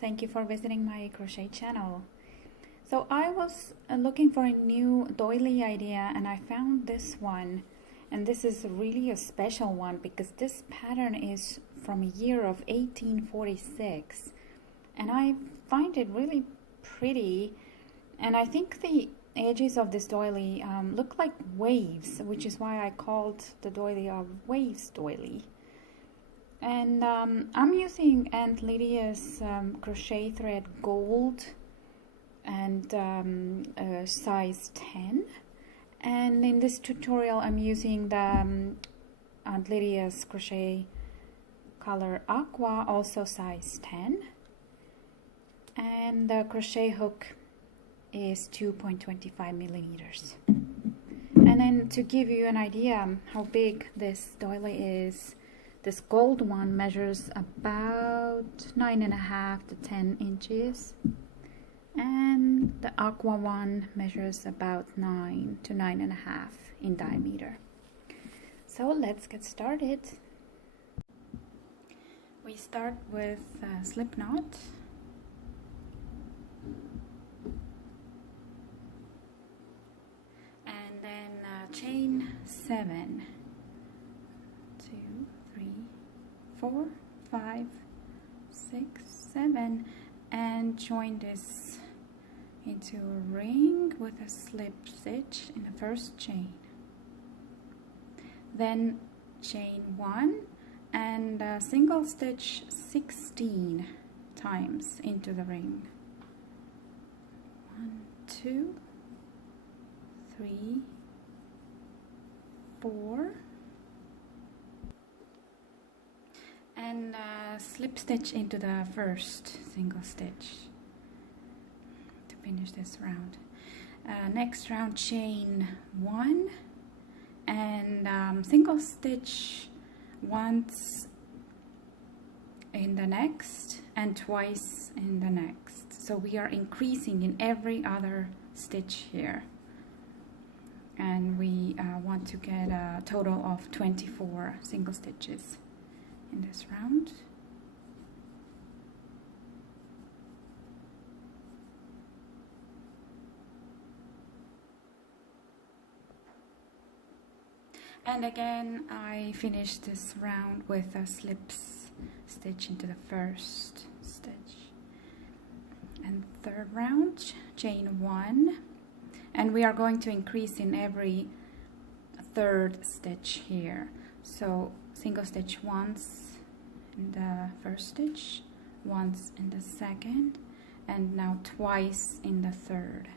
Thank you for visiting my crochet channel. So I was looking for a new doily idea and I found this one, and this is really a special one because this pattern is from a year of 1846 and I find it really pretty, and I think the edges of this doily look like waves, which is why I called the doily a waves doily. And I'm using Aunt Lydia's crochet thread gold and size 10. And in this tutorial I'm using the Aunt Lydia's crochet color aqua, also size 10. And the crochet hook is 2.25 millimeters. And then to give you an idea how big this doily is, this gold one measures about 9.5 to 10 inches, and the aqua one measures about 9 to 9.5 in diameter. So let's get started. We start with a slip knot. And then chain 7. 4, 5, 6, 7, and join this into a ring with a slip stitch in the first chain. Then chain 1 and single stitch 16 times into the ring. 1, 2, 3, 4. And slip stitch into the first single stitch to finish this round. Next round, chain 1 and single stitch once in the next and twice in the next. So we are increasing in every other stitch here, and we want to get a total of 24 single stitches in this round. And again I finished this round with a slip stitch into the first stitch. And third round, chain 1, and we are going to increase in every third stitch here. So single stitch once in the first stitch, once in the second, and now twice in the third.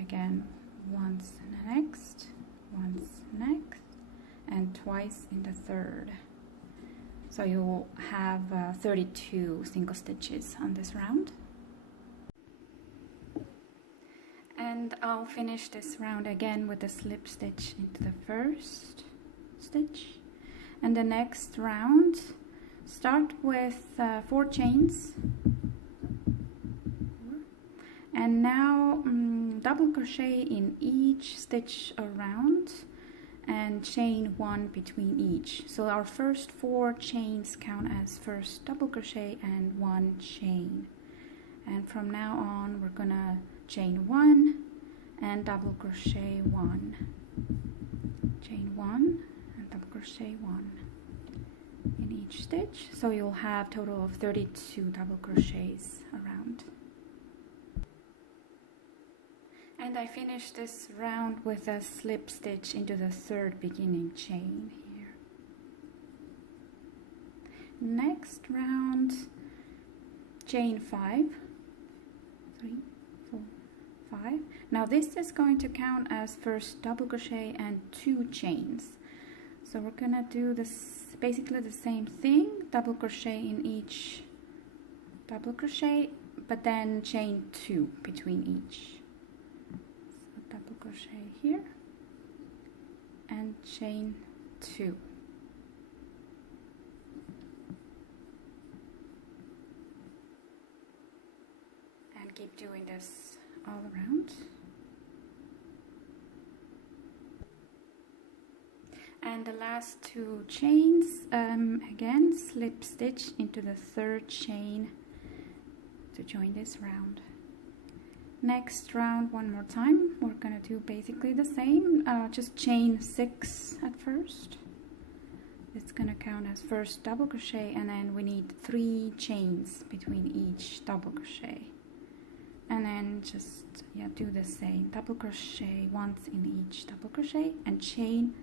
Again, once in the next, once next, and twice in the third. So you will have 32 single stitches on this round. And I'll finish this round again with a slip stitch into the first stitch, and the next round start with 4 chains, and now double crochet in each stitch around and chain 1 between each. So our first 4 chains count as first double crochet and 1 chain, and from now on we're gonna chain 1 and double crochet 1, chain 1 and double crochet 1 in each stitch. So you'll have total of 32 double crochets around. And I finished this round with a slip stitch into the third beginning chain here. Next round, chain 5, 3, 4, 5. Now this is going to count as first double crochet and 2 chains. So we're gonna do this basically the same thing, double crochet in each double crochet, but then chain 2 between each. So double crochet here and and chain 2. And keep doing this all around. And the last 2 chains, again slip stitch into the 3rd chain to join this round. Next round, one more time, we're gonna do basically the same, just chain 6 at first. It's gonna count as first double crochet, and then we need 3 chains between each double crochet. And then just do the same, double crochet once in each double crochet and chain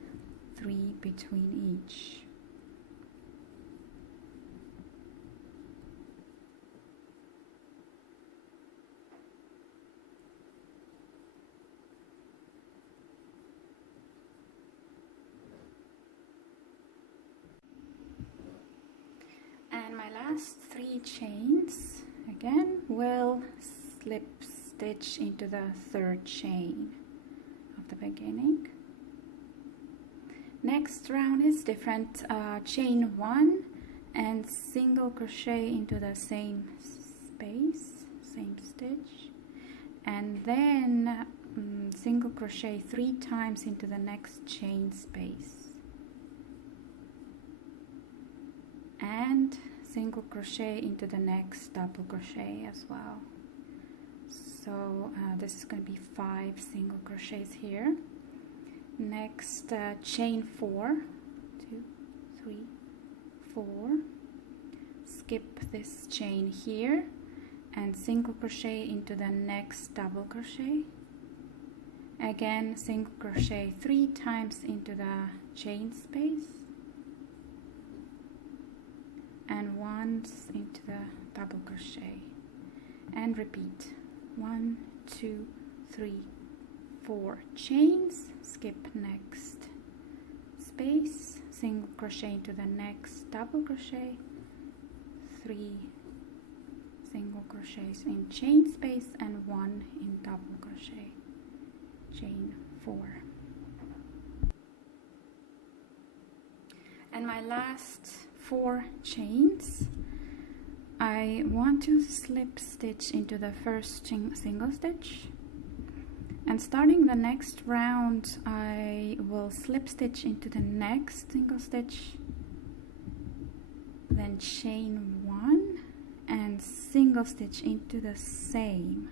3 between each. And my last 3 chains again will slip stitch into the 3rd chain of the beginning. Next round is different, chain 1 and single crochet into the same space, same stitch, and then single crochet 3 times into the next chain space, and single crochet into the next double crochet as well. So this is going to be 5 single crochets here. Next, chain 4, 2, 3, 4, skip this chain here and single crochet into the next double crochet. Again, single crochet 3 times into the chain space and once into the double crochet, and repeat 1, 2, 3, 4 chains, skip next space, single crochet into the next double crochet, 3 single crochets in chain space and 1 in double crochet, chain 4. And my last 4 chains, I want to slip stitch into the first single stitch, and starting the next round I will slip stitch into the next single stitch, then chain 1 and single stitch into the same,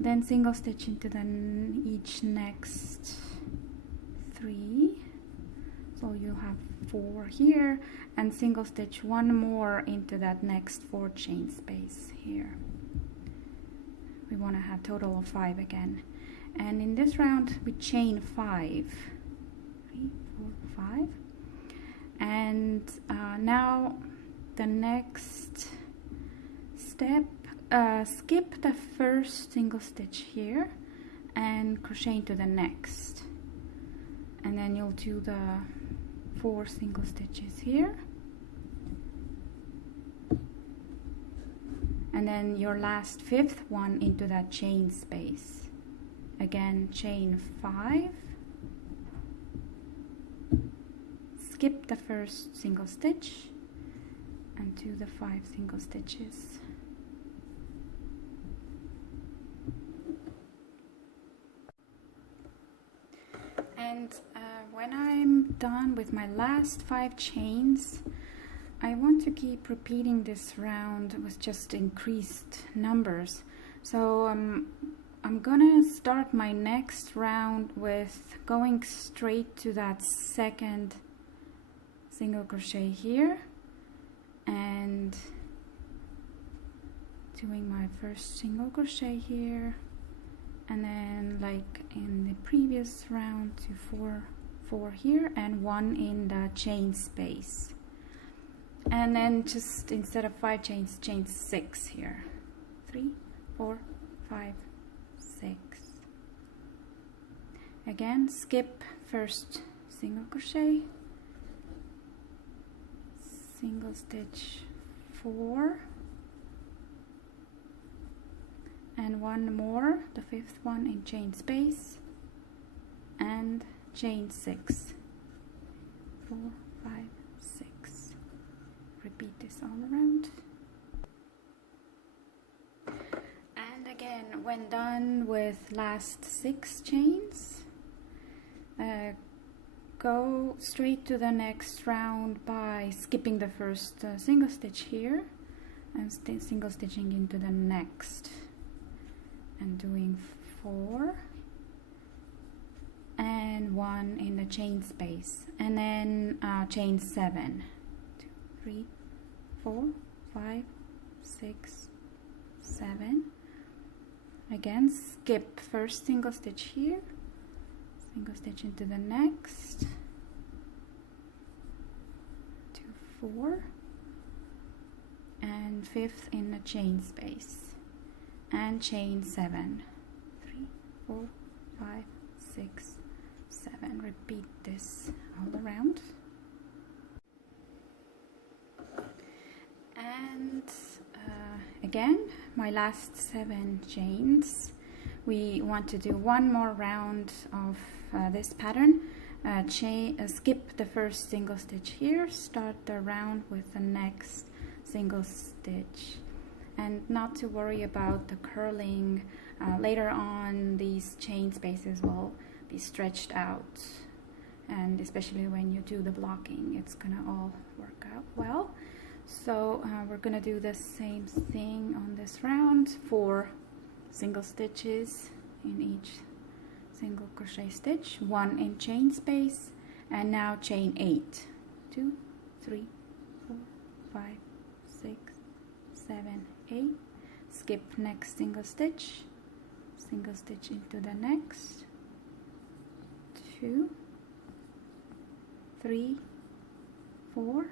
then single stitch into the each next 3, so you have 4 here, and single stitch 1 more into that next 4 chain space here. We want to have total of 5 again, and in this round we chain 5, 3, 4, 5, and now the next step, skip the first single stitch here and crochet into the next, and then you'll do the 4 single stitches here, and then your last 5th one into that chain space. Again, chain 5, skip the first single stitch and do the 5 single stitches. And when I'm done with my last 5 chains, I want to keep repeating this round with just increased numbers. So I'm gonna start my next round with going straight to that second single crochet here and doing my first single crochet here, and then like in the previous round to 4 here and 1 in the chain space, and then just instead of 5 chains, chain 6 here, 3, 4, 5, 6. Again, skip first single crochet, single stitch 4 and 1 more, the 5th one in chain space, and chain 6, 4, 5, 6. Repeat this all around. And again, when done with last 6 chains, go straight to the next round by skipping the first single stitch here and single stitching into the next, and doing 4 and 1 in the chain space, and then chain 7, 2, 3, 4, 5, 6, 7. Again, skip first single stitch here, single stitch into the next, 2, 4, and 5th in the chain space, and chain 7, 3, 4, 5, 6, 7. Repeat this all around. And again, my last 7 chains, we want to do one more round of this pattern. Skip the first single stitch here, start the round with the next single stitch, and not to worry about the curling. Later on, these chain spaces will be stretched out, and especially when you do the blocking, it's gonna all work out well. So we're gonna do the same thing on this round, 4 single stitches in each single crochet stitch, 1 in chain space, and now chain 8, 2, 3, 4, 5, 6, 7, 8. Skip next single stitch, single stitch into the next, 2, 3, 4,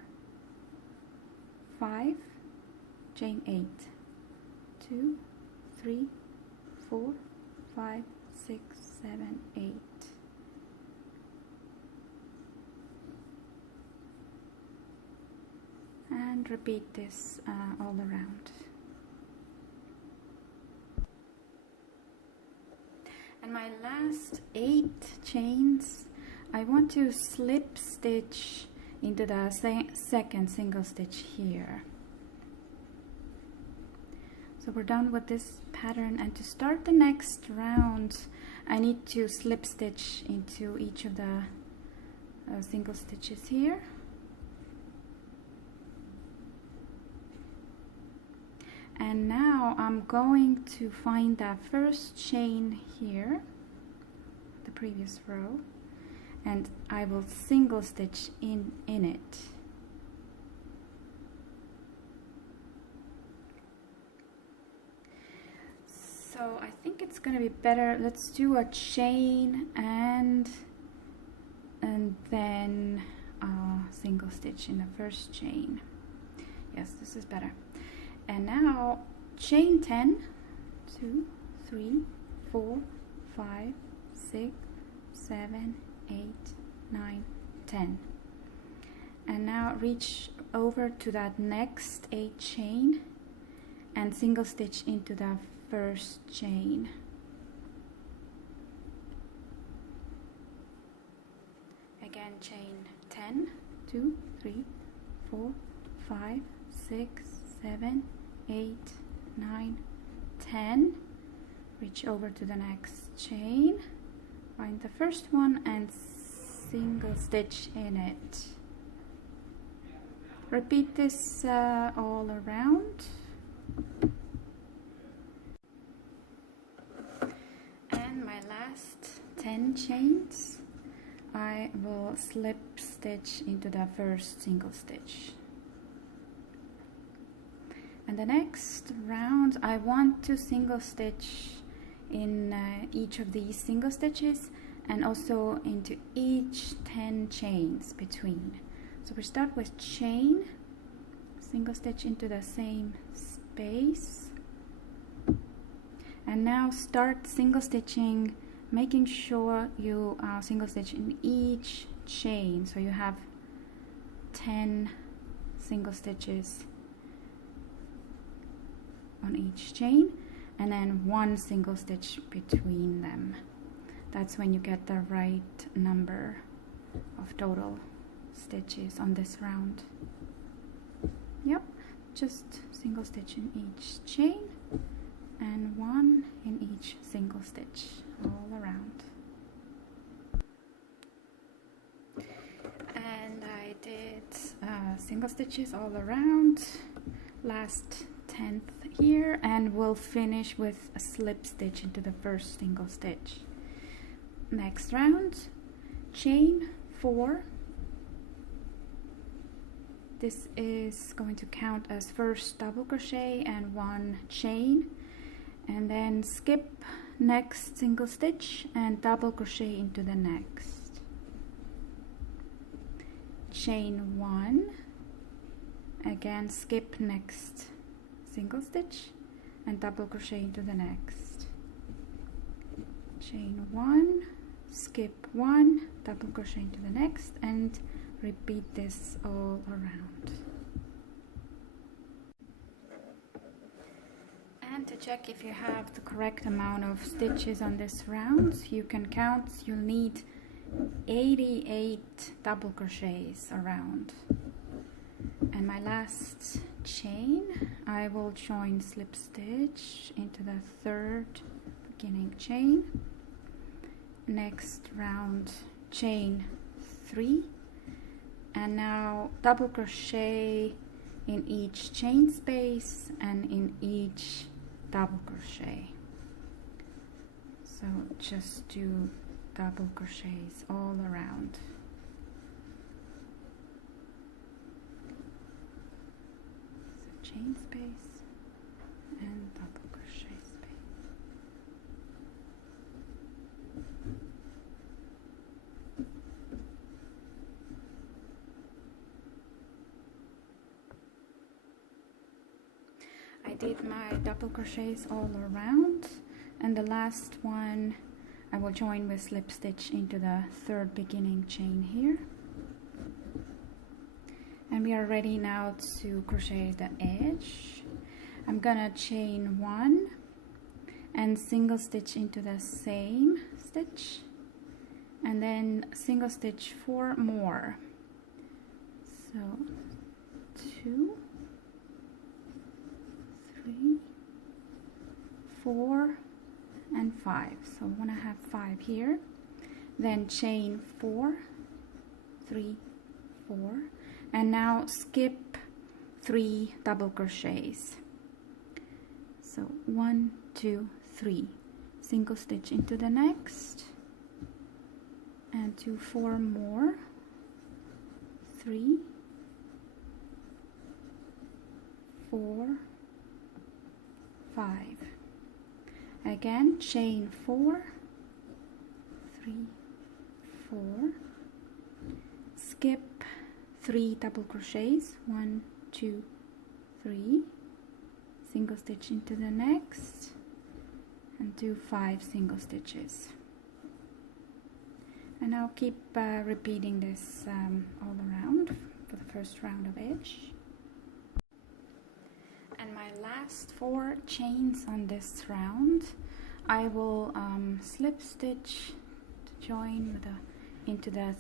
5, chain 8, 2, 3, 4, 5, 6, 7, 8. And repeat this all around. And my last 8 chains, I want to slip stitch into the second single stitch here. So we're done with this pattern, and to start the next round, I need to slip stitch into each of the single stitches here. And now I'm going to find that first chain here, the previous row, and I will single stitch in it. So I think it's gonna be better, let's do a chain and then single stitch in the first chain. Yes, this is better. And now chain 10, 2, 3, 4, 5, 6, 7, 8, 9, 10. And now reach over to that next 8 chain and single stitch into the first chain. Again, chain 10, 2, 3, 4, 5, 6, 7, 8, 9, 10. Reach over to the next chain, find the first one and single stitch in it. Repeat this all around. And my last 10 chains, I will slip stitch into the first single stitch. And the next round, I want to single stitch in each of these single stitches and also into each 10 chains between. So we start with chain, single stitch into the same space, and now start single stitching, making sure you single stitch in each chain, so you have 10 single stitches on each chain, and then 1 single stitch between them. That's when you get the right number of total stitches on this round. Yep, just single stitch in each chain and one in each single stitch all around. And I did single stitches all around, last 10th here, and we'll finish with a slip stitch into the first single stitch. Next round, chain 4. This is going to count as first double crochet and 1 chain, and then skip next single stitch and double crochet into the next. Chain 1, again skip next single stitch and double crochet into the next. Chain 1, skip 1, double crochet into the next, and repeat this all around. And to check if you have the correct amount of stitches on this round, you can count. You'll need 88 double crochets around. And my last chain, I will join slip stitch into the 3rd beginning chain. Next round, chain 3, and now double crochet in each chain space and in each double crochet. So just do double crochets all around. So chain space and double crochet space. I did my double crochets all around, and the last one I will join with slip stitch into the 3rd beginning chain here. And we are ready now to crochet the edge. I'm gonna chain 1 and single stitch into the same stitch, and then single stitch 4 more. So 2, 3, 4, and 5. So I want to have 5 here. Then chain 4, 3, 4, and now skip 3 double crochets. So 1, 2, 3, single stitch into the next, and do 4 more. 3, 4, 5. Again, chain 4, 3, 4, skip 3 double crochets, 1, 2, 3, single stitch into the next, and do 5 single stitches. And I'll keep repeating this all around for the first round of edge. And my last 4 chains on this round, I will slip stitch to join with into the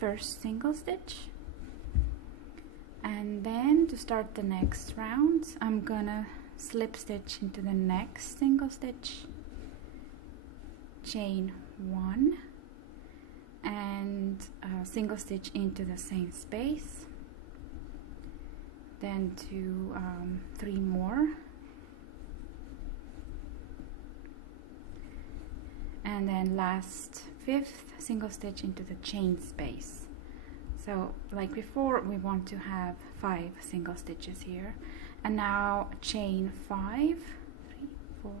first single stitch, and then to start the next round I'm gonna slip stitch into the next single stitch, chain 1, and single stitch into the same space, then do 3 more, and then last 5th single stitch into the chain space. So like before, we want to have 5 single stitches here, and now chain 5, 3, 4,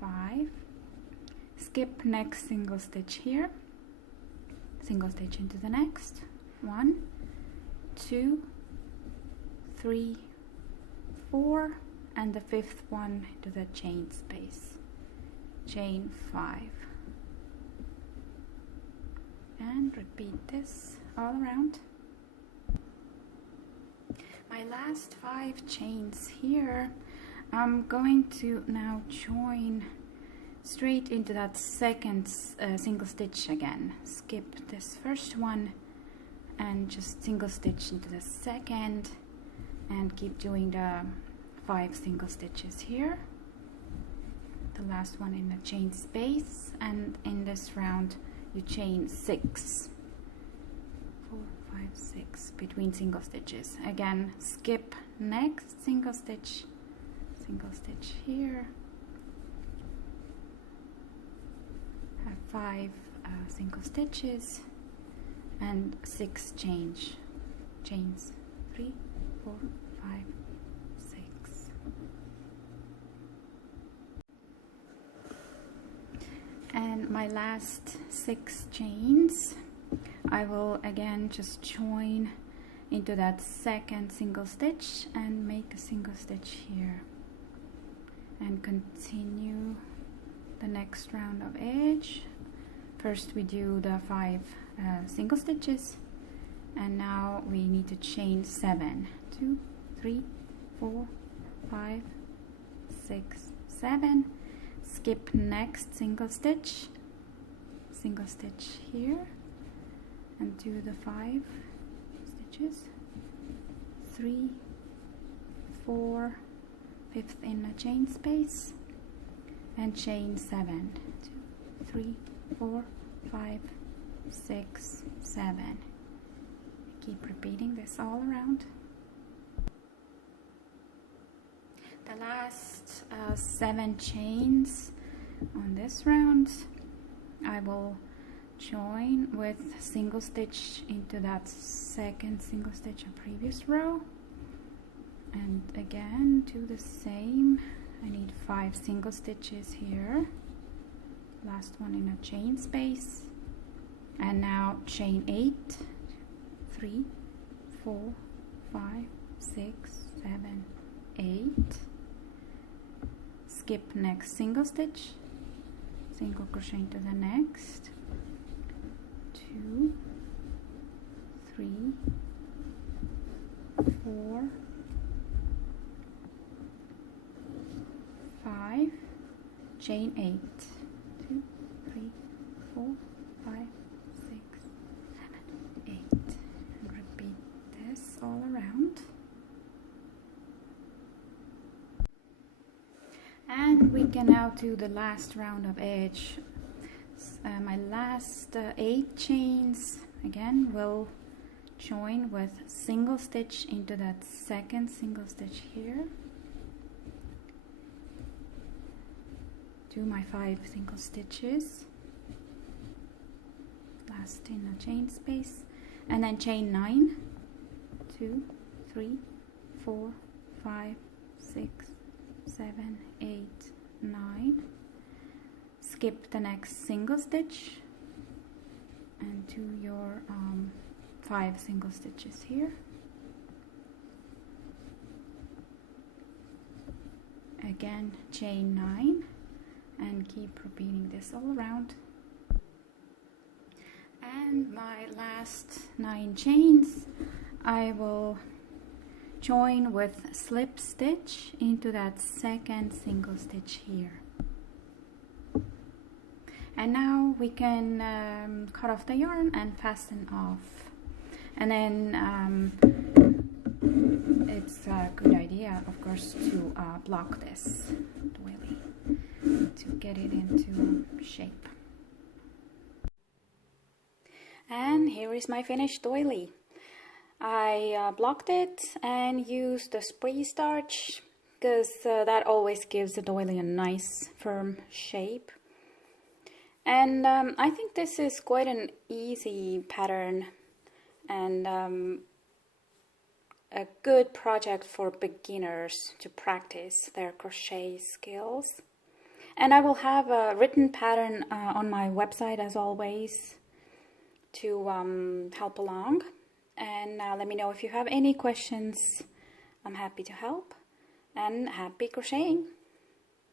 5, skip next single stitch here, single stitch into the next, 1, 2, 3, 4, and the 5th one to the chain space, chain 5, and repeat this all around. My last 5 chains here, I'm going to now join straight into that second single stitch again. Skip this first one and just single stitch into the second, and keep doing the 5 single stitches here. The last one in the chain space, and in this round you chain 6. 4, 5, 6 between single stitches. Again, skip next single stitch here, have 5 single stitches and 6 chains. 3, 4, 5, 6. And my last 6 chains, I will again just join into that second single stitch and make a single stitch here, and continue the next round of edge. First we do the 5 single stitches, and now we need to chain 7. 2, 3, 4, 5, 6, 7. Skip next single stitch here, and do the 5 stitches. 3, 4, 5th in a chain space, and chain 7. 2, 3, 4, 5, 6, 7. Keep repeating this all around. The last 7 chains on this round, I will join with single stitch into that second single stitch of previous row, and again do the same. I need 5 single stitches here, last one in a chain space, and now chain 8. 3, 4, 5, 6, 7, 8. Skip next single stitch, single crochet into the next. 2, 3, 4, 5, chain 8. 2, 3, 4, 5, 6, 7, 8. And repeat this all around. And we can now do the last round of edge. My last 8 chains again will join with single stitch into that second single stitch here. Do my 5 single stitches, last in a chain space, and then chain 9. 2, 3, 4, 5, 6, 7, 8, 9. Skip the next single stitch and do your 5 single stitches here. Again, chain 9, and keep repeating this all around. And my last 9 chains, I will join with slip stitch into that second single stitch here. And now we can cut off the yarn and fasten off. And then it's a good idea, of course, to block this doily to get it into shape. And here is my finished doily. I blocked it and used the spray starch because that always gives the doily a nice firm shape. And I think this is quite an easy pattern and a good project for beginners to practice their crochet skills. And I will have a written pattern on my website as always to help along. And let me know if you have any questions. I'm happy to help, and happy crocheting!